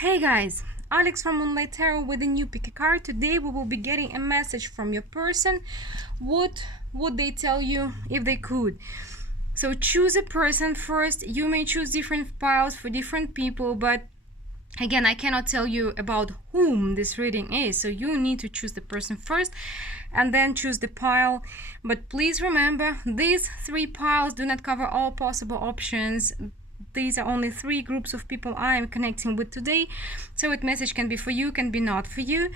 Hey guys, Alex from Untitled Tarot with a new pick a card. Today we will be getting a message from your person. What would they tell you if they could? So choose a person first. You may choose different piles for different people, but again, I cannot tell you about whom this reading is. So you need to choose the person first and then choose the pile. But please remember, these three piles do not cover all possible options. These are only three groups of people I am connecting with today, so a message can be for you, can be not for you.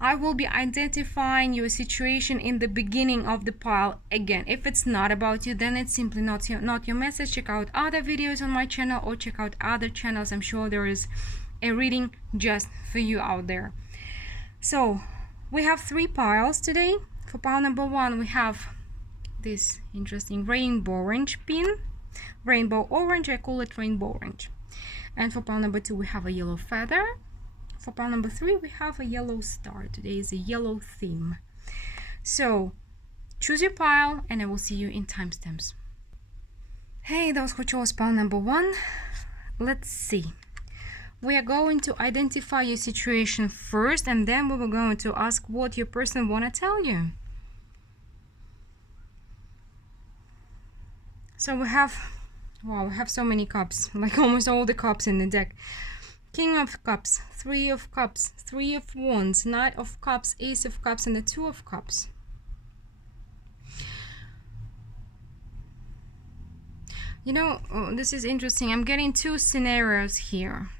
I will be identifying your situation in the beginning of the pile. Again, if it's not about you, then it's simply not your message. Check out other videos on my channel or check out other channels. I'm sure there is a reading just for you out there. So we have three piles today. For pile number one, we have this interesting rainbow orange pin. Rainbow orange, I call it rainbow orange. And for pile number two, we have a yellow feather. For pile number three, we have a yellow star. Today is a yellow theme. So choose your pile and I will see you in timestamps. Hey, those who chose pile number one, let's see. We are going to identify your situation first, and then we were going to ask what your person want to tell you. So we have, wow, we have so many cups, like almost all the cups in the deck. King of Cups, Three of Cups, Three of Wands, Knight of Cups, Ace of Cups, and the Two of Cups. You know, this is interesting. I'm getting two scenarios here.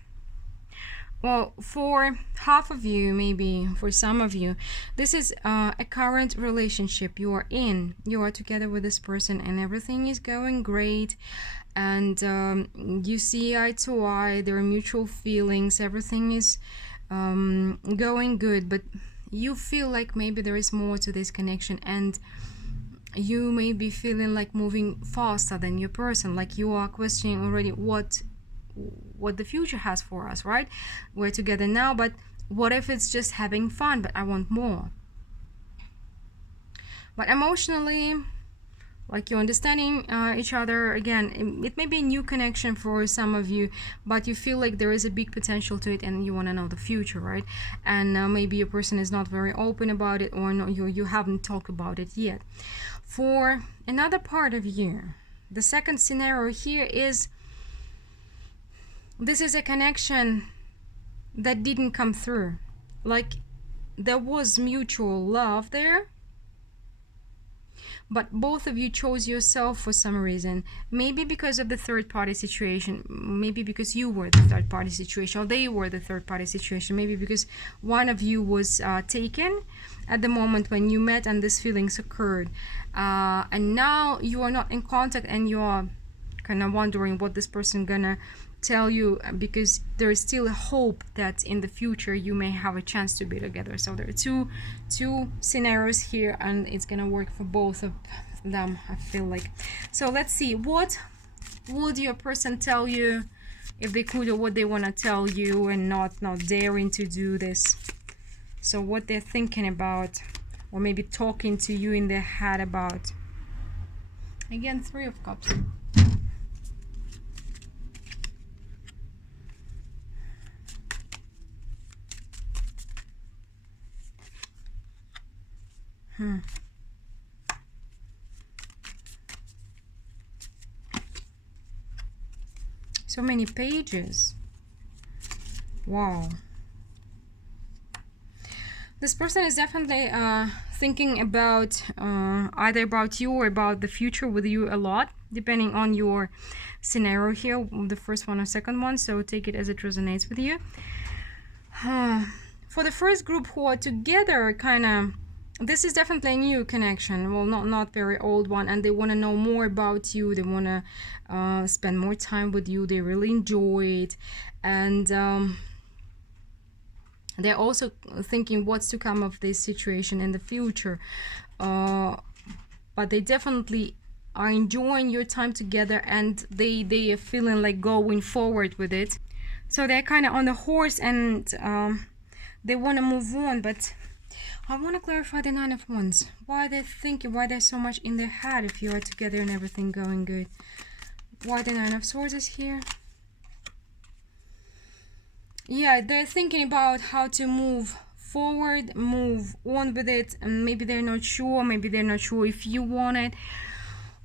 Well, for half of you, maybe for some of you, this is a current relationship you are in. You are together with this person and everything is going great, and you see eye to eye, there are mutual feelings, everything is going good, but you feel like maybe there is more to this connection, and you may be feeling like moving faster than your person, like you are questioning already what the future has for us, right? We're together now, but what if it's just having fun, but I want more? But emotionally, like you're understanding each other again. It may be a new connection for some of you, but you feel like there is a big potential to it and you want to know the future, right? And maybe your person is not very open about it, or no, you haven't talked about it yet. For another part of you, the second scenario here is this is a connection that didn't come through. Like there was mutual love there, but both of you chose yourself for some reason. Maybe because of the third party situation, maybe because you were the third party situation, or they were the third party situation, maybe because one of you was taken at the moment when you met and these feelings occurred, and now you are not in contact and you are kind of wondering what this person gonna tell you, because there is still a hope that in the future you may have a chance to be together. So there are two scenarios here, and it's gonna work for both of them, I feel like. So let's see, what would your person tell you if they could, or what they want to tell you and not daring to do this. So what they're thinking about, or maybe talking to you in their head about. Again, Three of Cups. So many pages. Wow. This person is definitely thinking about either about you or about the future with you a lot, depending on your scenario here, the first one or second one. So take it as it resonates with you. For the first group who are together, kind of, this is definitely a new connection. Well, not very old one, and they want to know more about you. They want to spend more time with you. They really enjoy it, and they're also thinking what's to come of this situation in the future. But they definitely are enjoying your time together, and they are feeling like going forward with it. So they're kind of on the horse, and they want to move on, but I want to clarify the Nine of Wands. Why they're thinking, why there's so much in their head if you are together and everything going good. Why the Nine of Swords is here. Yeah, they're thinking about how to move forward, move on with it, and maybe they're not sure, if you want it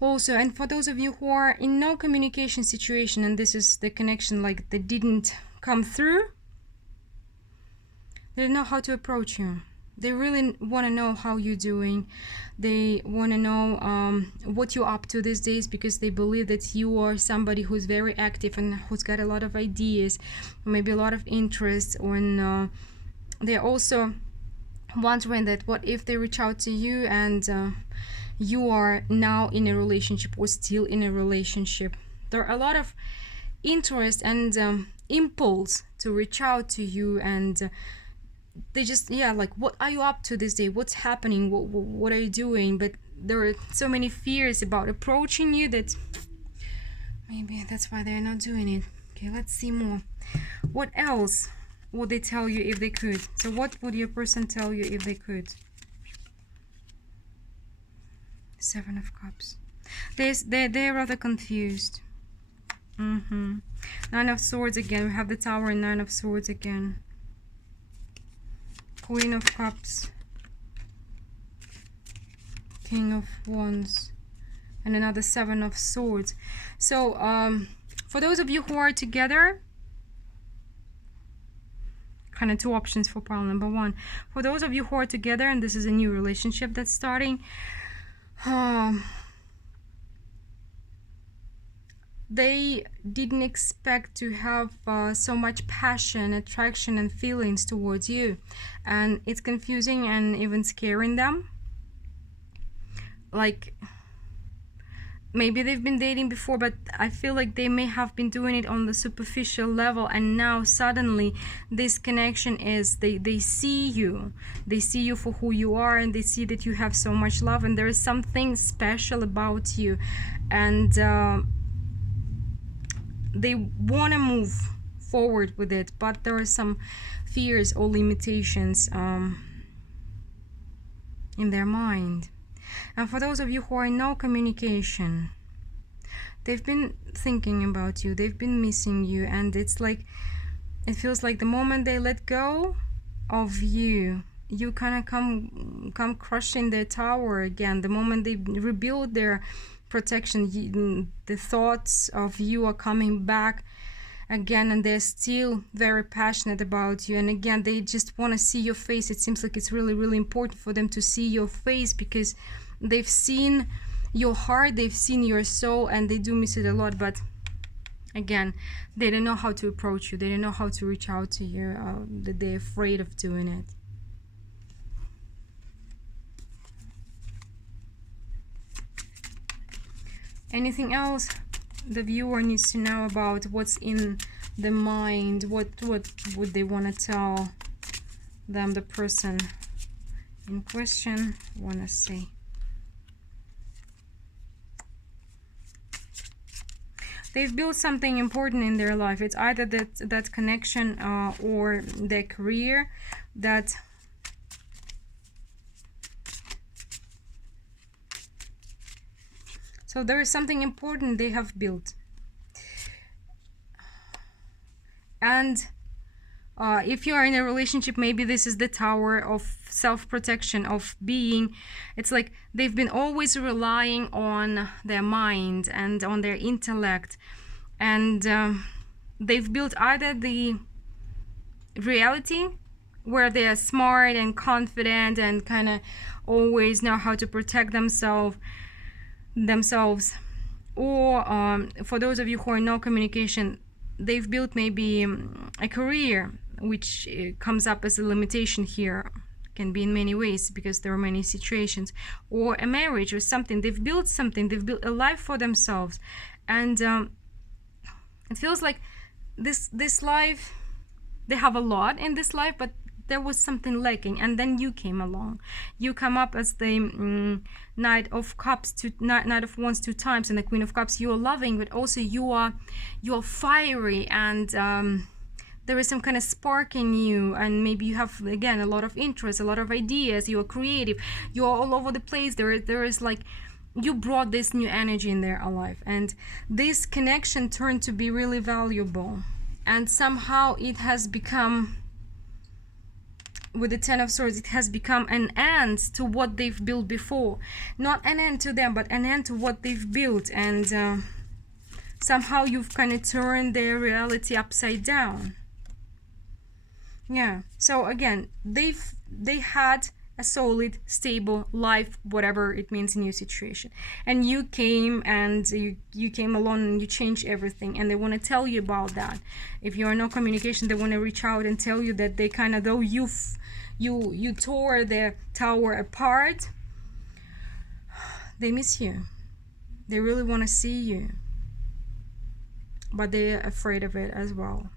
also. And for those of you who are in no communication situation, and this is the connection like that didn't come through, they don't know how to approach you. They really want to know how you're doing. They want to know what you're up to these days, because they believe that you are somebody who's very active and who's got a lot of ideas, maybe a lot of interests. And they're also wondering that what if they reach out to you and you are now in a relationship or still in a relationship. There are a lot of interest and impulse to reach out to you, and they just, yeah, like, what are you up to this day, what's happening, what are you doing? But there are so many fears about approaching you that maybe that's why they're not doing it. Okay, let's see more. What else would they tell you if they could? So what would your person tell you if they could? Seven of Cups. They're rather confused. Nine of Swords again. We have the Tower and Nine of Swords again. Queen of Cups, King of Wands, and another Seven of Swords. So for those of you who are together, kind of two options for pile number one. For those of you who are together and this is a new relationship that's starting, they didn't expect to have so much passion, attraction, and feelings towards you, and it's confusing and even scaring them. Like, maybe they've been dating before, but I feel like they may have been doing it on the superficial level, and now suddenly this connection is they see you for who you are, and they see that you have so much love and there is something special about you, and they want to move forward with it, but there are some fears or limitations in their mind. And for those of you who are in no communication, they've been thinking about you, they've been missing you, and it's like, it feels like the moment they let go of you, you kind of come crushing their tower again. The moment they rebuild their protection, the thoughts of you are coming back again, and they're still very passionate about you. And again, they just want to see your face. It seems like it's really, really important for them to see your face, because they've seen your heart, they've seen your soul, and they do miss it a lot. But again, they don't know how to approach you, they don't know how to reach out to you, they're afraid of doing it. Anything else the viewer needs to know about what's in the mind? What would they want to tell them, the person in question want to say? They've built something important in their life. It's either that connection or their career, that so there is something important they have built. And if you are in a relationship, maybe this is the tower of self-protection, of being, it's like they've been always relying on their mind and on their intellect, and they've built either the reality where they are smart and confident and kind of always know how to protect themselves, or for those of you who are no communication, they've built maybe a career, which comes up as a limitation here, can be in many ways because there are many situations, or a marriage or something. They've built something, they've built a life for themselves, and it feels like this life, they have a lot in this life, but there was something lacking, and then you came along. You come up as the Knight of Cups, Knight of Wands 2 times, and the Queen of Cups. You are loving, but also you are fiery, and there is some kind of spark in you, and maybe you have, again, a lot of interest, a lot of ideas. You are creative, you are all over the place. There is like, you brought this new energy in their life, and this connection turned to be really valuable. and somehow it has become, with the Ten of Swords, it has become an end to what they've built before. Not an end to them, but an end to what they've built. And somehow you've kind of turned their reality upside down. Yeah. So again, they had a solid, stable life, whatever it means in your situation, and you came and you came along and you changed everything, and they want to tell you about that. If you're no communication, they want to reach out and tell you that they kind of, though you tore the tower apart, they miss you. They really want to see you, but they're afraid of it as well.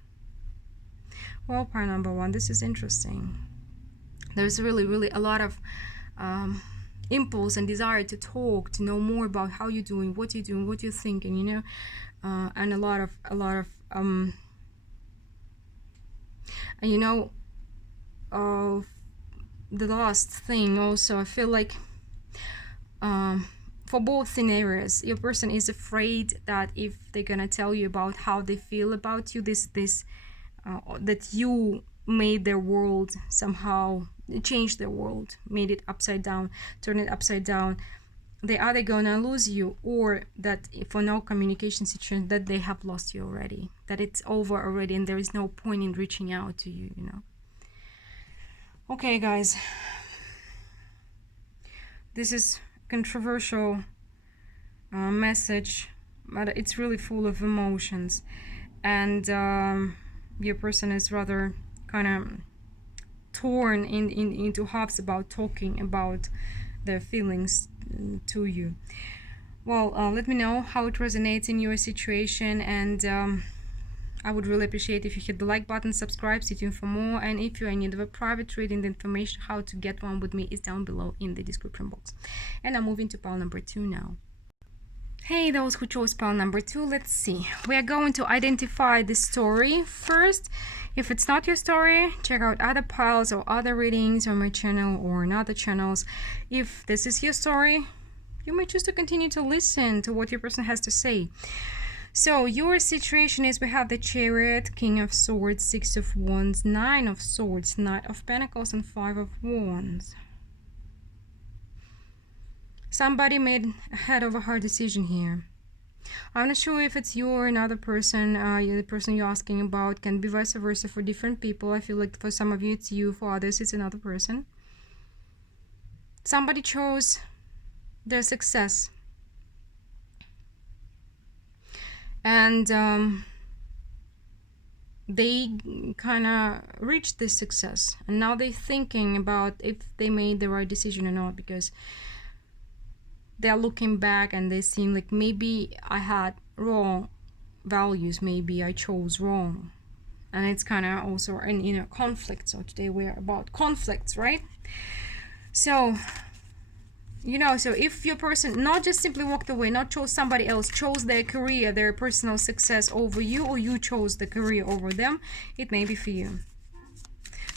Well, part number one, this is interesting. There's really a lot of impulse and desire to talk, to know more about how you're doing, what you're doing, what you're thinking, you know, and a lot of and you know, the last thing also, I feel like for both scenarios, your person is afraid that if they're gonna tell you about how they feel about you, that you made their world somehow, changed their world, made it upside down, turn it upside down, they either gonna lose you, or that for no communication situation, that they have lost you already, that it's over already, and there is no point in reaching out to you, you know. Okay, guys, this is controversial message, but it's really full of emotions, and your person is rather kind of torn into halves about talking about their feelings to you. Well, let me know how it resonates in your situation, and I would really appreciate if you hit the like button, subscribe, stay tuned for more, and if you're in need of a private reading, the information how to get one with me is down below in the description box. And I'm moving to pile number 2 now. Hey, those who chose pile number 2, let's see. We are going to identify the story first. If it's not your story, check out other piles or other readings on my channel or in other channels. If this is your story, you may choose to continue to listen to what your person has to say. So your situation is, we have the Chariot, King of Swords, 6 of Wands, 9 of Swords, Knight of Pentacles, and 5 of Wands. Somebody made a head over heart decision here. I'm not sure if it's you or another person. The person you're asking about, can be vice versa for different people. I feel like for some of you it's you, for others it's another person. Somebody chose their success, and they kind of reached this success, and now they're thinking about if they made the right decision or not, because they're looking back and they're seeing like, maybe I had wrong values, maybe I chose wrong. And it's kind of also in, you know, conflict. So today we're about conflicts, right? So, you know, so if your person not just simply walked away, not chose somebody else, chose their career, their personal success over you, or you chose the career over them, it may be for you.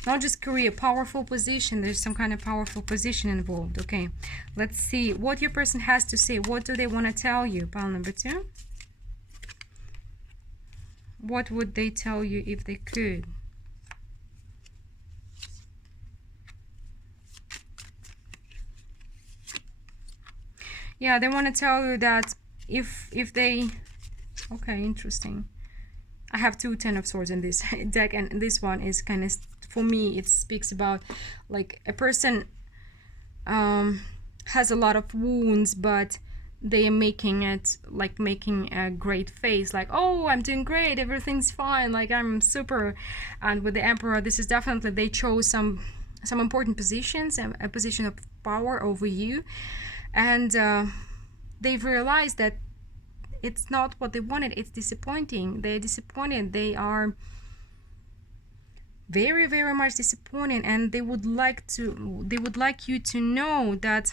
Not just career, powerful position. There's some kind of powerful position involved. Okay, let's see what your person has to say. What do they want to tell you? Pile number 2. What would they tell you if they could? Yeah, they want to tell you that if they... Okay, interesting. I have 2 Ten of Swords in this deck, and this one is kind of, for me, it speaks about like a person has a lot of wounds, but they are making it, like making a great face, like, oh, I'm doing great, everything's fine, like I'm super. And with the Emperor, this is definitely, they chose some important positions, a position of power over you, and they've realized that it's not what they wanted. It's disappointing. They're disappointed. They are very, very much disappointed, and they would like you to know that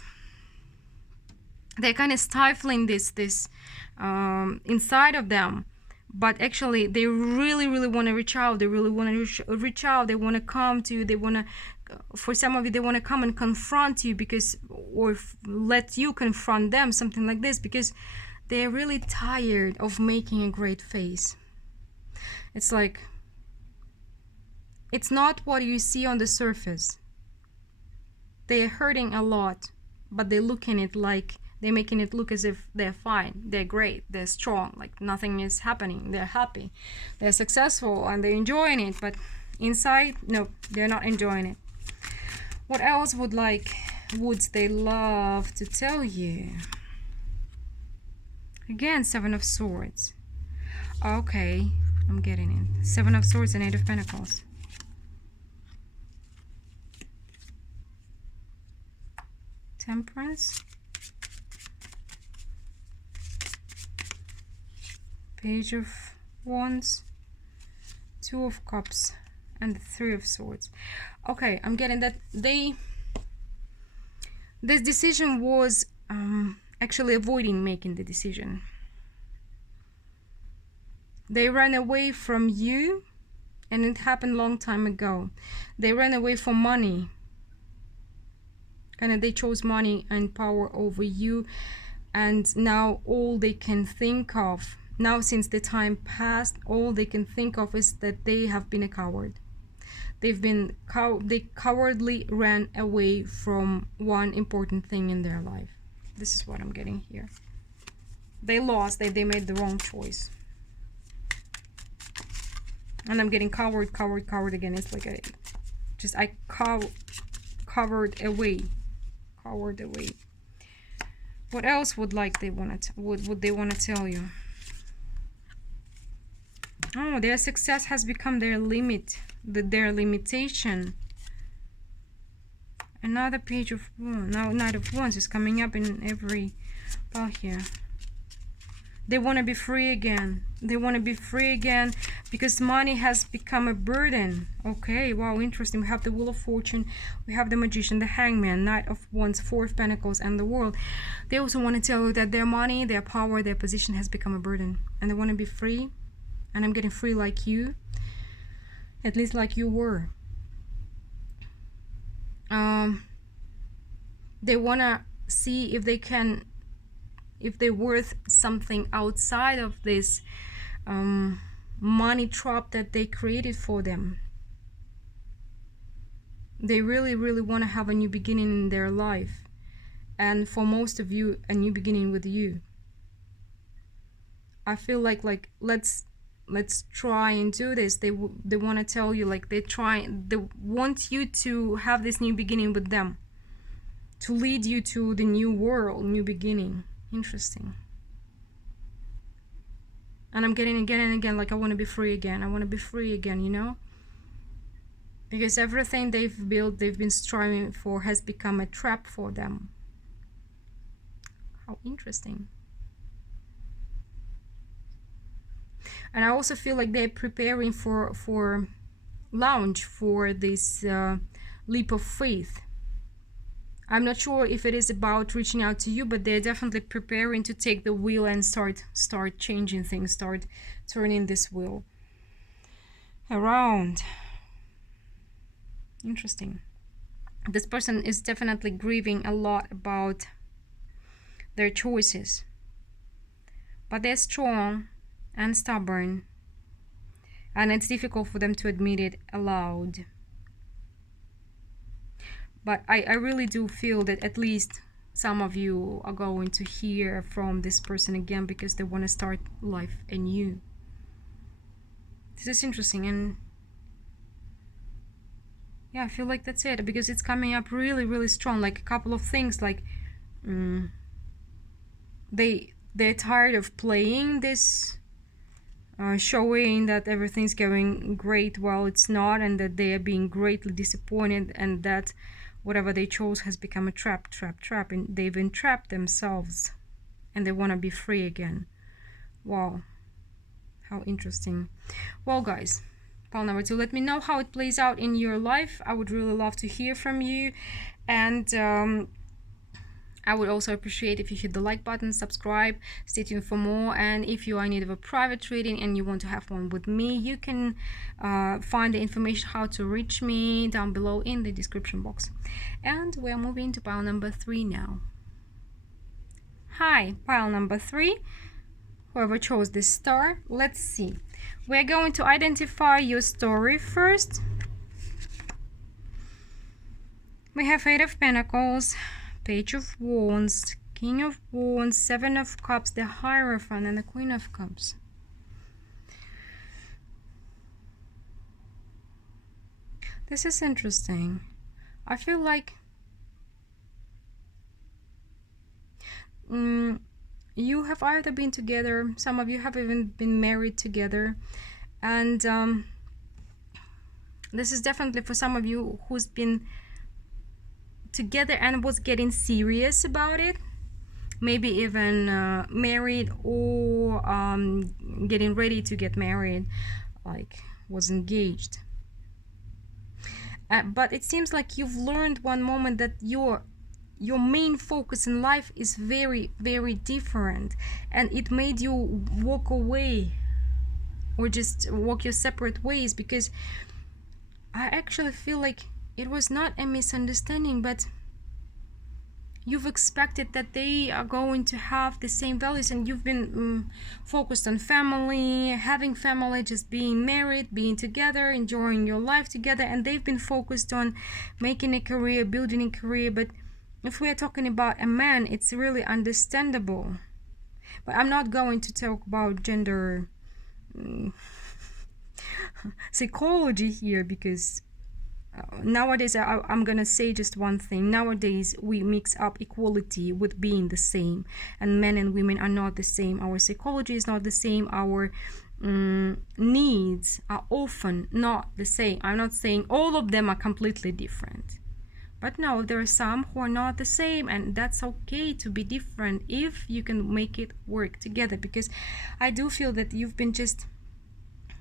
they're kind of stifling this inside of them, but actually they really want to reach out. They really want to reach out. They want to come to you. They want to, for some of you, they want to come and confront you, because, or let you confront them, something like this, because they're really tired of making a great face. It's like It's not what you see on the surface. They're hurting a lot, but they're looking it like they're making it look as if they're fine, they're great, they're strong, like nothing is happening, they're happy, they're successful, and they're enjoying it. But inside, no, they're not enjoying it. What else would they love to tell you? Again, Seven of Swords. Okay, I'm getting it. Seven of Swords and Eight of Pentacles. Temperance. Page of Wands. Two of Cups. And the Three of Swords. Okay, I'm getting that this decision was actually avoiding making the decision. They ran away from you, and it happened a long time ago. They ran away from money. Kind of, they chose money and power over you, and now all they can think of, now since the time passed, all they can think of is that they have been a coward. They cowardly ran away from one important thing in their life. This is what I'm getting here. They lost, they made the wrong choice. And I'm getting coward again. It's like I cowered away. Cowered away. What else would they want to tell you? Oh, their success has become their limit, their limitation. Another Page of Wands. Now Knight of Wands is coming up in every pile here. They want to be free again. They want to be free again because money has become a burden. Okay, wow, interesting. We have the Wheel of Fortune, we have the Magician, the Hangman, Knight of Wands, Four of Pentacles, and the World. They also want to tell you that their money, their power, their position has become a burden, and they want to be free. And I'm getting free like you, at least like you were. They want to see if they're worth something outside of this money trap that they created for them. They really want to have a new beginning in their life, and for most of you, a new beginning with you. I feel like let's try and do this. They want to tell you, they want you to have this new beginning with them, to lead you to the new world, new beginning. Interesting. And I'm getting again and again, I want to be free again. I want to be free again, you know? Because everything they've built, they've been striving for, has become a trap for them. How interesting. And I also feel like they're preparing for launch, for this leap of faith. I'm not sure if it is about reaching out to you, but they're definitely preparing to take the wheel and start changing things, start turning this wheel around. Interesting. This person is definitely grieving a lot about their choices, but they're strong and stubborn, and it's difficult for them to admit it aloud. But I really do feel that at least some of you are going to hear from this person again, because they want to start life anew. This is interesting, and yeah, I feel like that's it, because it's coming up really strong, like a couple of things, like they're tired of playing this, showing that everything's going great while it's not, and that they are being greatly disappointed, and that whatever they chose has become a trap, and they've entrapped themselves, and they want to be free again. Wow, how interesting. Well, guys, pile number 2, let me know how it plays out in your life. I would really love to hear from you, and I would also appreciate if you hit the like button, subscribe, stay tuned for more. And if you are in need of a private reading and you want to have one with me, you can find the information how to reach me down below in the description box. And we are moving to pile number 3 now. Hi, pile number 3. Whoever chose this star, let's see. We're going to identify your story first. We have Eight of Pentacles, Page of Wands, King of Wands, Seven of Cups, the Hierophant, and the Queen of Cups. This is interesting. I feel like you have either been together, some of you have even been married together, and this is definitely for some of you who's been together and was getting serious about it, maybe even married, or getting ready to get married, like was engaged. But it seems like you've learned one moment that your main focus in life is very, very different, and it made you walk away or just walk your separate ways, because I actually feel like it was not a misunderstanding, but you've expected that they are going to have the same values, and you've been focused on family, having family, just being married, being together, enjoying your life together, and they've been focused on making a career, building a career. But if we are talking about a man, it's really understandable. But I'm not going to talk about gender psychology here, because nowadays I'm gonna say just one thing. Nowadays we mix up equality with being the same, and men and women are not the same. Our psychology is not the same. Our needs are often not the same. I'm not saying all of them are completely different, but no, there are some who are not the same, and that's okay to be different if you can make it work together. Because I do feel that you've been just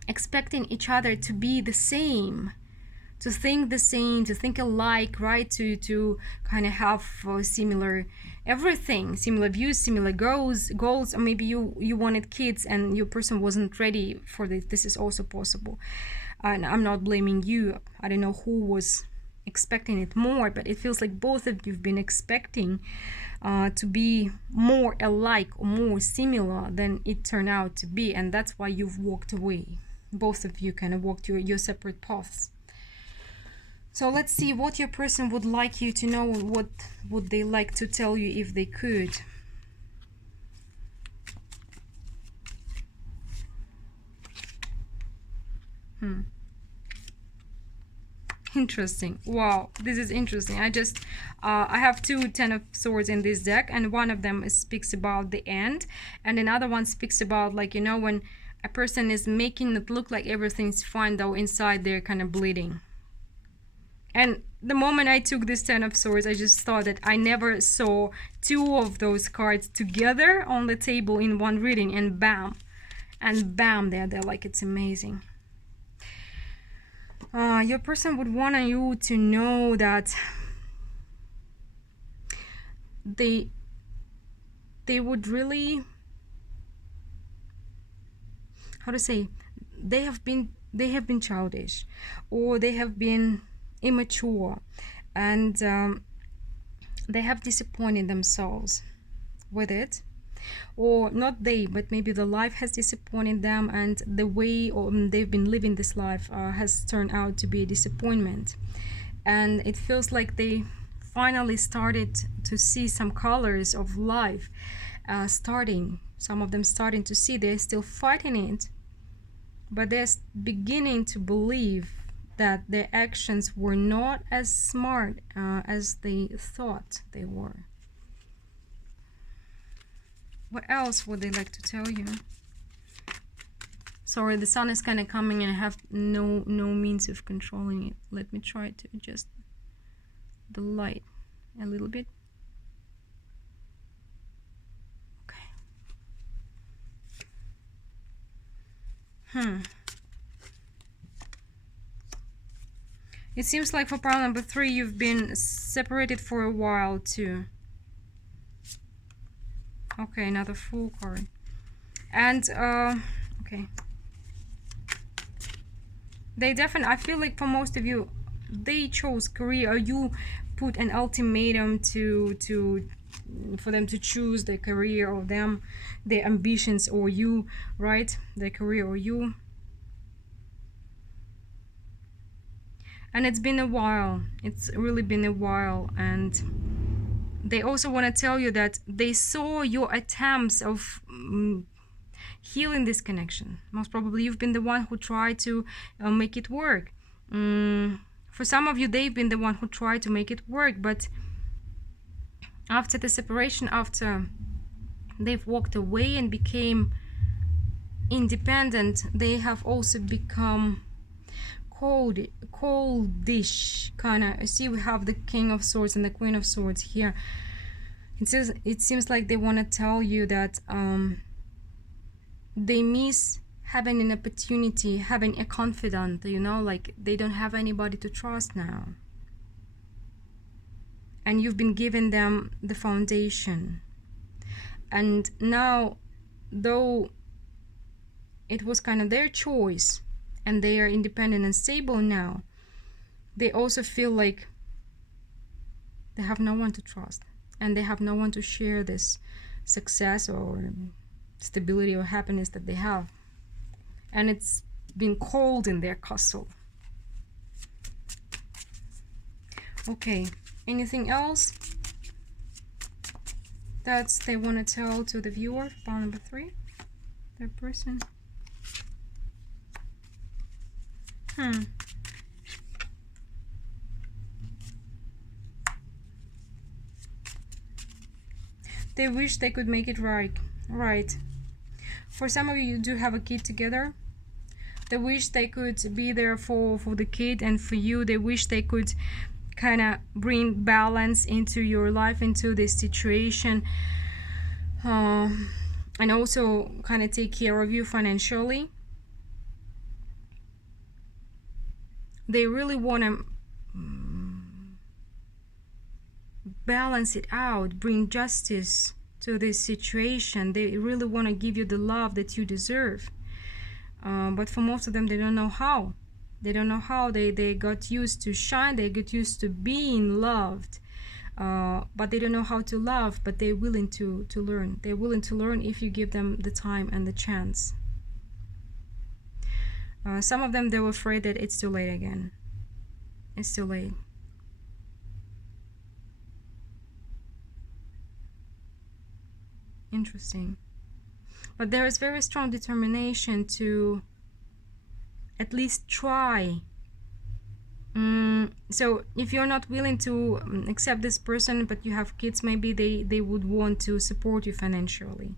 expecting each other to be the same, to think the same, to think alike, right? To kind of have similar everything, similar views, similar goals. Or maybe you wanted kids and your person wasn't ready for this. This is also possible, and I'm not blaming you. I don't know who was expecting it more, but it feels like both of you've been expecting to be more alike or more similar than it turned out to be, and that's why you've walked away. Both of you kind of walked your separate paths. So let's see what your person would like you to know. What would they like to tell you if they could? Interesting. Wow, this is interesting. I have two Ten of Swords in this deck, and one of them speaks about the end, and another one speaks about, like, you know, when a person is making it look like everything's fine, though inside they're kind of bleeding. And the moment I took this Ten of Swords, I just thought that I never saw two of those cards together on the table in one reading, and bam, they're like, it's amazing. Your person would want you to know that they would really, how to say, they have been childish, or they have been immature, and they have disappointed themselves with it, or not they, but maybe the life has disappointed them, and the way they've been living this life has turned out to be a disappointment. And it feels like they finally started to see some colors of life, some of them starting to see. They're still fighting it, but they're beginning to believe that their actions were not as smart as they thought they were. What else would they like to tell you? Sorry, the sun is kind of coming and I have no means of controlling it. Let me try to adjust the light a little bit. Okay. It seems like for pile number 3, you've been separated for a while too. Okay, another Fool card. And, okay. They definitely, I feel like for most of you, they chose career, or you put an ultimatum for them to choose their career, or them, their ambitions, or you, right? Their career or you. And it's been a while. It's really been a while. And they also want to tell you that they saw your attempts of healing this connection. Most probably you've been the one who tried to make it work. For some of you, they've been the one who tried to make it work, but after the separation, after they've walked away and became independent, they have also become coldish, kind of. See, we have the King of Swords and the Queen of Swords here. It seems like they want to tell you that they miss having an opportunity, having a confidant, you know, like they don't have anybody to trust now. And you've been giving them the foundation. And now, though it was kind of their choice and they are independent and stable now, they also feel like they have no one to trust and they have no one to share this success or stability or happiness that they have. And it's been cold in their castle. Okay, anything else that they want to tell to the viewer? File number 3, their person. They wish they could make it right. For some of you do have a kid together. They wish they could be there for the kid, and for you, they wish they could kind of bring balance into your life, into this situation, and also kind of take care of you financially. They really want to balance it out, bring justice to this situation. They really want to give you the love that you deserve. But for most of them, they don't know how. They don't know how. They got used to shine. They got used to being loved. But they don't know how to love, but they're willing to learn. They're willing to learn if you give them the time and the chance. Some of them, they were afraid that it's too late again. It's too late. Interesting. But there is very strong determination to at least try. So if you're not willing to accept this person, but you have kids, maybe they would want to support you financially,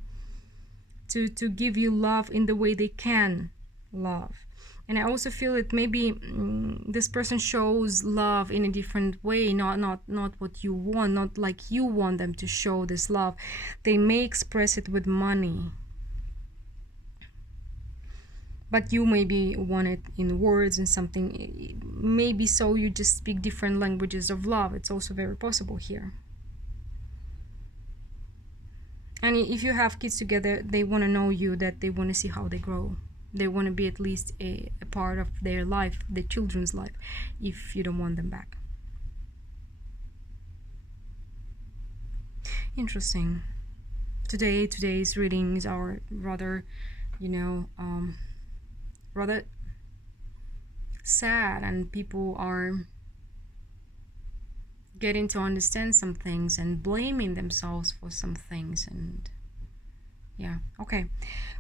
to give you love in the way they can love. And I also feel that maybe this person shows love in a different way, not what you want, not like you want them to show this love. They may express it with money, but you maybe want it in words and something. Maybe so you just speak different languages of love. It's also very possible here. And if you have kids together, they want to know you, that they want to see how they grow. They want to be at least a part of their life, their children's life, if you don't want them back. Interesting. Today's readings are rather, rather sad, and people are getting to understand some things and blaming themselves for some things. And yeah, okay.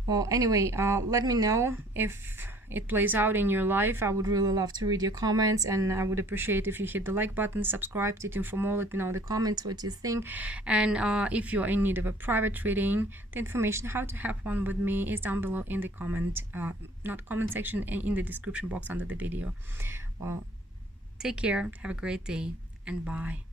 Well, anyway, let me know if it plays out in your life. I would really love to read your comments, and I would appreciate if you hit the like button, subscribe, stay tuned for more. Let me know in the comments what you think. And if you're in need of a private reading, the information how to have one with me is down below in the section, in the description box under the video. Well, take care, have a great day, and bye.